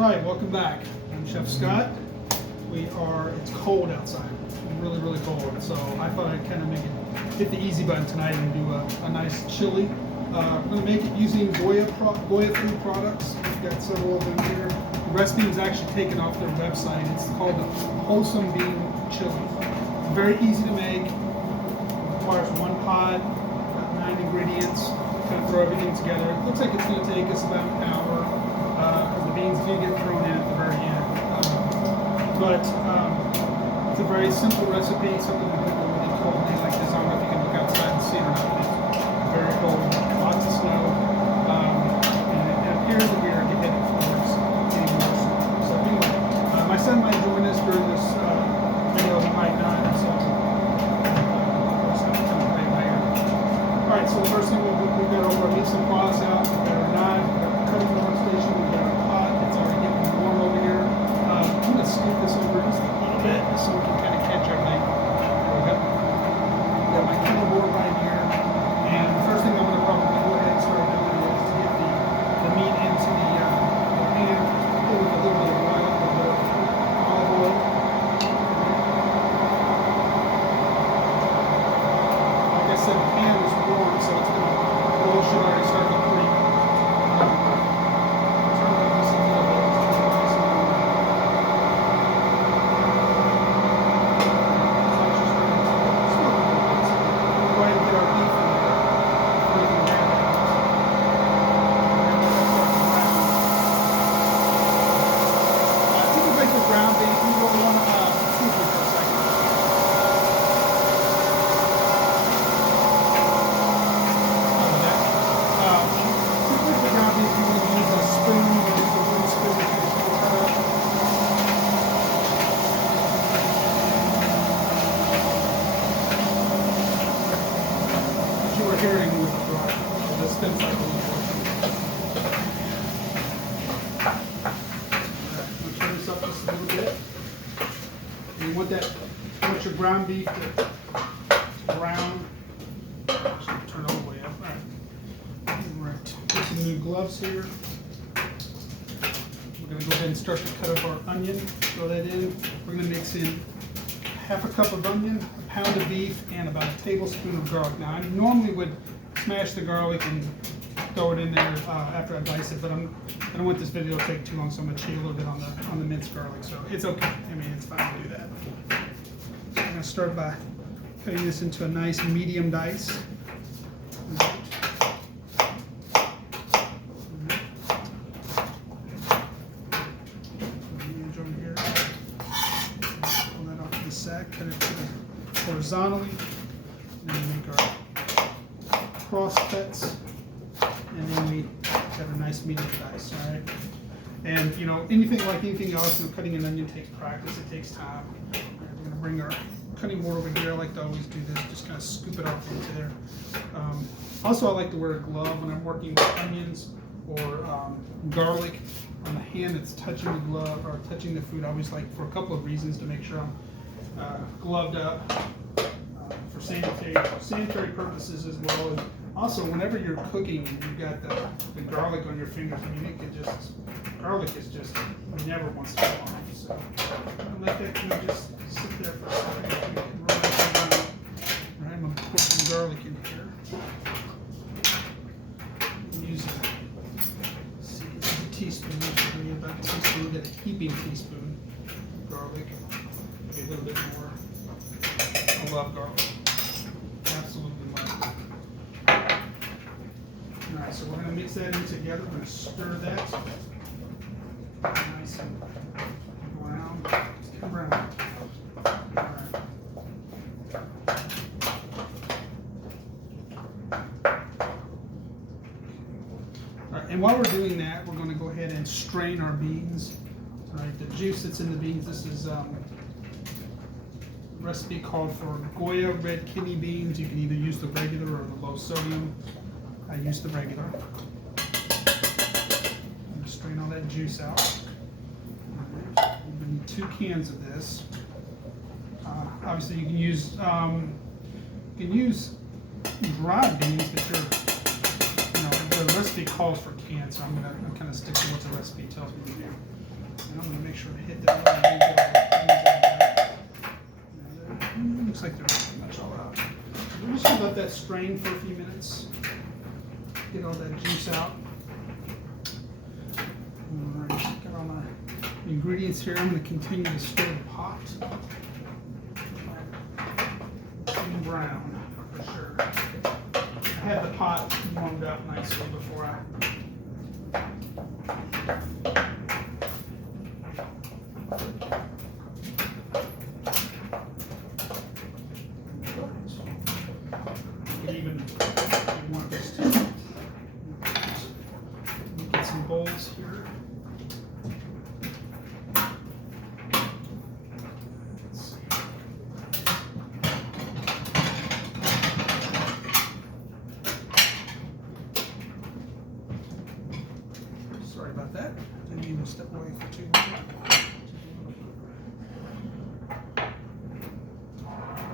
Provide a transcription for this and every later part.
right, welcome back. I'm Chef Scott. It's cold outside. It's really, really cold. So I thought I'd kind of hit the easy button tonight and do a nice chili. I'm going to make it using Goya food products. We've got several of them here. The recipe was actually taken off their website. It's called the Wholesome Bean Chili. Very easy to make. It requires one pot, about 9 ingredients. Kind of throw everything together. It looks like it's going to take us about an hour. Because the beans do get thrown in at the very end. But it's a very simple recipe, something we cook on a really cold day like this. I don't know if you can look outside and see it or not, but it's very cold, lots of snow, and it appears that we are headed towards getting more snow. So anyway, my son might join us during this video, he might not, so alright, so the first thing we've got our meat and claws out, we've got our knife, we've got our cutting board station, we've got our pot, it's already getting warm over here. I'm going to scoop this over just a little bit so we can kind of catch everything. There we go. I've got my cutting board right here, and the first thing I'm going to probably go ahead and start doing is to get the meat into the pan with a little bit of oil, a little bit of olive oil. Like I said, the pan is warm, so it's going to oil should already start to creep. Turn it up just a little bit. Go ahead and get our beef in there. Breaking that out. If you can make the ground beef, you really want to cook it for a second. Hearing with the dry. So this spins like a little portion. Alright, we'll turn this up just a little bit. And you want your ground beef to brown. Actually, turn it all the way up. Alright. Alright. Get some new gloves here. We're going to go ahead and start to cut up our onion. Throw that in. We're going to mix in half a cup of onion, a pound of beef, and about a tablespoon of garlic. Now, I normally would smash the garlic and throw it in there after I dice it, but I don't want this video to take too long, so I'm going to cheat a little bit on the minced garlic. So it's okay. I mean, it's fine to do that. So I'm going to start by cutting this into a nice medium dice. Cut it horizontally, and then we make our cross cuts, and then we have a nice medium dice. All right, and you know, anything else, cutting an onion takes practice. It takes time. All right, we're going to bring our cutting board over here. I like to always do this, just kind of scoop it off into there. Also, I like to wear a glove when I'm working with onions or garlic on the hand that's touching the glove or touching the food. I always like, for a couple of reasons, to make sure I'm gloved up for sanitary purposes as well. And also, whenever you're cooking and you've got the garlic on your fingers, I mean, garlic is just never wants to come off. So I'll let that kind of just sit there for a second. Roll that around. All right, I'm going to pour some garlic in here. Use a teaspoon. Maybe about a teaspoon. Get a heaping teaspoon of garlic. Maybe a little bit more. I love garlic. Absolutely love it. Alright, so we're going to mix that in together. We're going to stir that. Nice and brown. It's kind of brown. Alright. Alright, and while we're doing that, we're going to go ahead and strain our beans. Alright, the juice that's in the beans, this is recipe called for Goya red kidney beans. You can either use the regular or the low sodium. I use the regular. I'm going to strain all that juice out. Right. We need 2 cans of this. Obviously, you can use dried beans, but the recipe calls for cans, so I'm going to kind of stick to what the recipe tells me to do. And I'm going to make sure to hit that one and get all the things out. Looks like they're pretty much all out. We're just going to let that strain for a few minutes. Get all that juice out. All right, got all my ingredients here. I'm going to continue to stir the pot. And brown, for sure. I had the pot warmed up nicely before I even want this to get some bowls here. Let's see. Sorry about that. Didn't even step away for too long.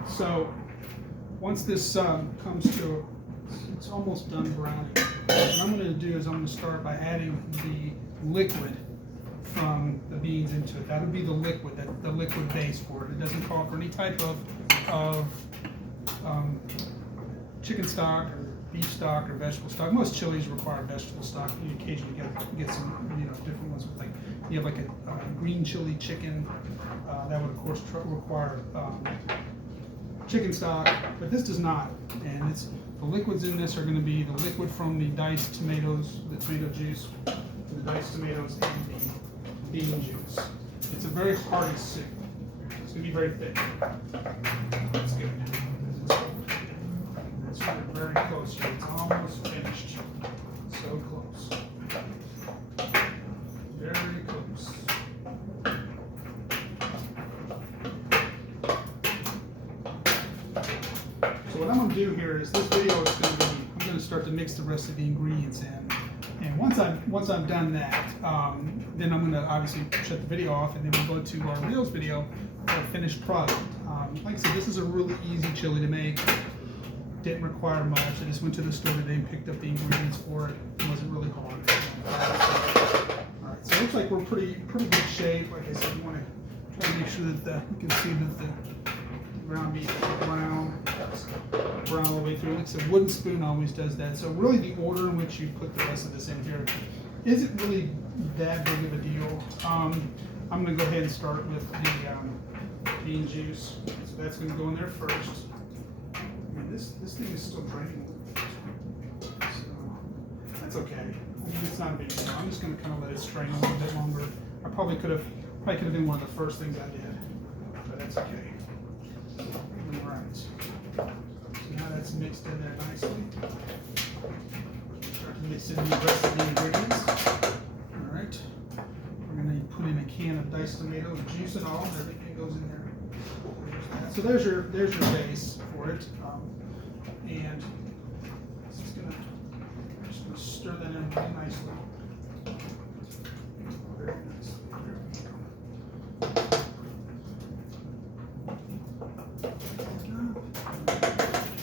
So once this comes to, it's almost done browning. What I'm going to do is I'm going to start by adding the liquid from the beans into it. That would be the liquid, the liquid base for it. It doesn't call for any type of chicken stock or beef stock or vegetable stock. Most chilies require vegetable stock. You occasionally get some different ones. Like you have like a green chili chicken that would of course require chicken stock, but this does not. And the liquids in this are going to be the liquid from the diced tomatoes, the tomato juice, the diced tomatoes, and the bean juice. It's a very hearty soup. It's going to be very thick. That's good. It's very close here. It's almost finished. So close. Very close. So what I'm going to do here is this video is going to be, I'm going to start to mix the rest of the ingredients in. And once I've done that, then I'm going to obviously shut the video off, and then we'll go to our Reels video for a finished product. Like I said, this is a really easy chili to make. Didn't require much. I just went to the store today and picked up the ingredients for it. It wasn't really hard. All right, so it looks like we're pretty good shape. Like I said, you want to try to make sure that you can see that the ground beef is brown all the way through. It's a wooden spoon always does that. So really the order in which you put the rest of this in here isn't really that big of a deal. I'm going to go ahead and start with the bean juice. So that's going to go in there first. And this thing is still draining a little bit. So that's okay. I mean, it's not a big deal. I'm just going to kind of let it strain a little bit longer. I probably could have been one of the first things I did, but that's okay. All right. So now that's mixed in there nicely. Start to mix in the rest of the ingredients. All right. We're going to put in a can of diced tomatoes, juice and all. Everything goes in there. So there's your base for it. And just going to stir that in really nicely. Very nicely.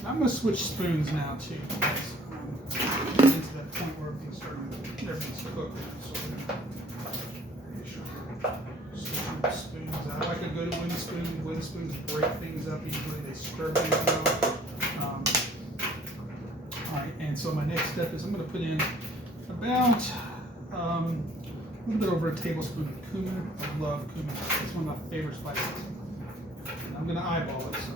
I'm going to switch spoons now too. Into that point where everything's cooked. So we're going to switch spoons. I like a good wooden spoon. Wooden spoons break things up easily. They stir things out. All right, and so my next step is I'm going to put in about a little bit over a tablespoon of cumin. I love cumin. It's one of my favorite spices. And I'm going to eyeball it. So.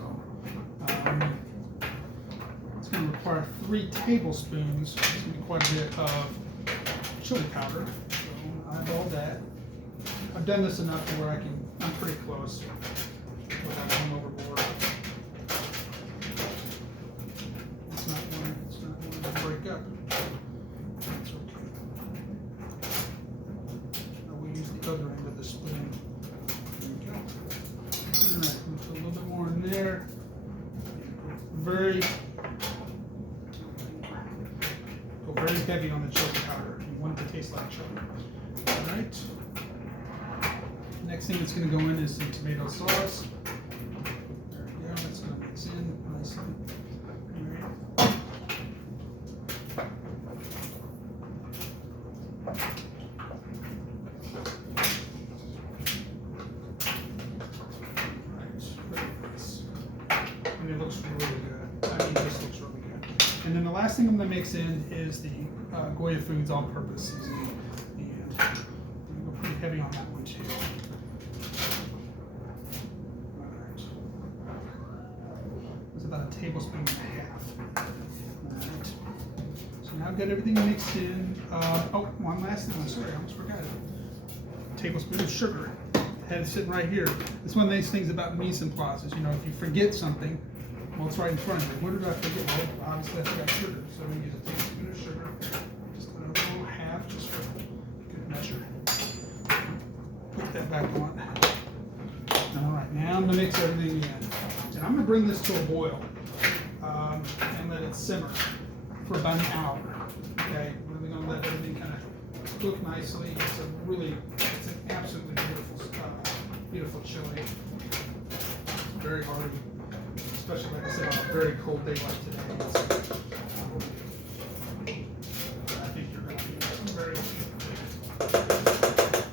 It's going to require 3 tablespoons. It's going to be quite a bit of chili powder. So eyeball that. I've done this enough to where I'm pretty close without going overboard. It's not going to break up. That's okay. Now we use the other end of the spoon. There we go. All right, we'll put a little bit more in there. Very heavy on the chili powder. You want it to taste like chili. All right. Next thing that's going to go in is some tomato sauce. There we go. That's going to mix in nicely. All right. And then the last thing I'm going to mix in is the Goya Foods all-purpose seasoning. And I'm going to go pretty heavy on that one too. It's about a tablespoon and a half. Alright. So now I've got everything mixed in. Oh, one last thing. I'm sorry, I almost forgot it. A tablespoon of sugar. I had it sitting right here. It's one of these things about mise en place is, you know, if you forget something, well, it's right in front of you. What did I forget? Well, obviously I forgot sugar. So we use a tablespoon of sugar. Just a little half, just for good measure. Put that back on. All right, now I'm gonna mix everything in. And I'm gonna bring this to a boil and let it simmer for about an hour. Okay, we're gonna let everything kind of cook nicely. It's an absolutely beautiful chili. It's very hearty, especially like I said on a very cold day like today. I think you're gonna be very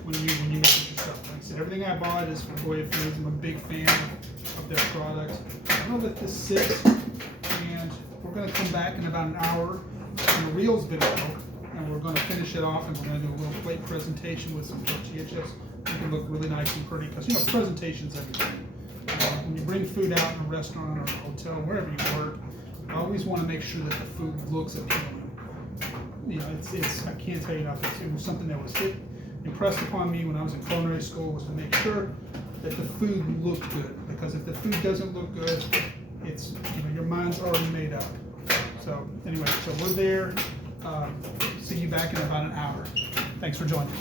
when you make it yourself. Like I said, everything I bought is from Goya Foods. I'm a big fan of their product. I'm gonna let this sit, and we're gonna come back in about an hour in a Reels video, and we're gonna finish it off, and we're gonna do a little plate presentation with some tortilla chips. It can look really nice and pretty because, you know, presentation's everything. When you bring food out in a restaurant or a hotel, wherever you work, I always want to make sure that the food looks appealing. You know, I can't tell you enough. It was something that was impressed upon me when I was in culinary school, was to make sure that the food looked good. Because if the food doesn't look good, it's, you know, your mind's already made up. So anyway, so we're there. See you back in about an hour. Thanks for joining.